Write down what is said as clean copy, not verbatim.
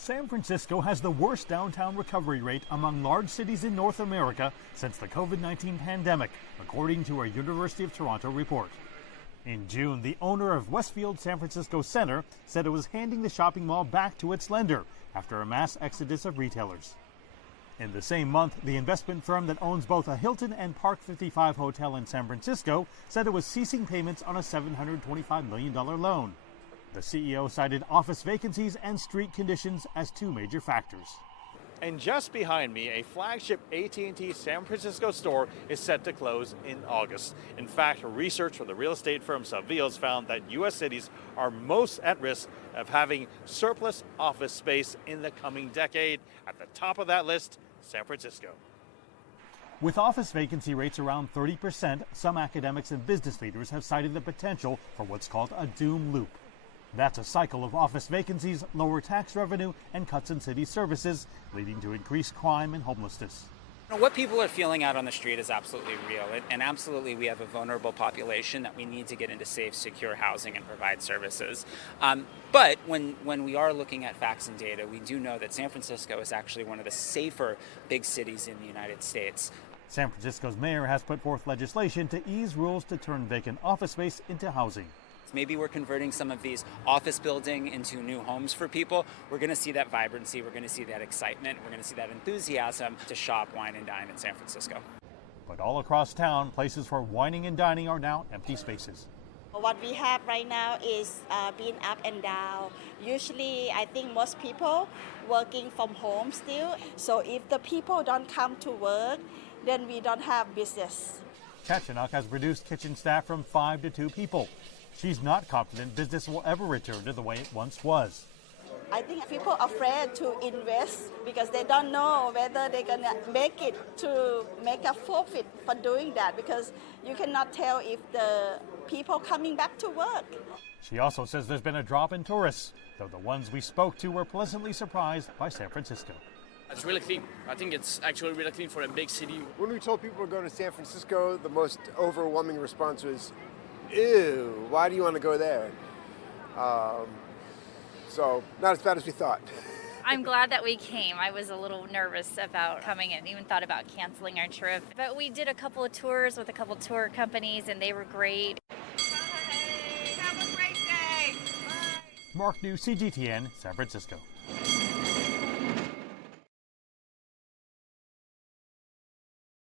San Francisco has the worst downtown recovery rate among large cities in North America since the COVID-19 pandemic, according to a University of Toronto report. In June, the owner of Westfield San Francisco Center said it was handing the shopping mall back to its lender after a mass exodus of retailers. In the same month, the investment firm that owns both a Hilton and Park 55 hotel in San Francisco said it was ceasing payments on a $725 million loan. The CEO cited office vacancies and street conditions as two major factors. And just behind me, a flagship AT&T San Francisco store is set to close in August. In fact, research from the real estate firm Savills found that U.S. cities are most at risk of having surplus office space in the coming decade. At the top of that list, San Francisco. With office vacancy rates around 30%, some academics and business leaders have cited the potential for what's called a doom loop. That's a cycle of office vacancies, lower tax revenue, and cuts in city services, leading to increased crime and homelessness. What people are feeling out on the street is absolutely real, and absolutely we have a vulnerable population that we need to get into safe, secure housing and provide services. But when we are looking at facts and data, we do know that San Francisco is actually one of the safer big cities in the United States. San Francisco's mayor has put forth legislation to ease rules to turn vacant office space into housing. Maybe we're converting some of these office building into new homes for people. We're going to see that vibrancy, we're going to see that excitement, we're going to see that enthusiasm to shop, wine, and dine in San Francisco. But all across town, places for whining and dining are now empty spaces. What we have right now is being up and down. Usually, I think most people working from home still. So if the people don't come to work, then we don't have business. Kachanok has reduced kitchen staff from 5 to 2 people. She's not confident business will ever return to the way it once was. I think people are afraid to invest because they don't know whether they're going to make it to make a profit for doing that, because you cannot tell if the people coming back to work. She also says there's been a drop in tourists, though the ones we spoke to were pleasantly surprised by San Francisco. It's really clean. I think it's actually really clean for a big city. When we told people we're going to San Francisco, the most overwhelming response was, ew, why do you want to go there? So not as bad as we thought. I'm glad that we came. I was a little nervous about coming in, even thought about canceling our trip. But we did a couple of tours with a couple of tour companies and they were great. Bye. Have a great day. Bye. Mark New, CGTN, San Francisco.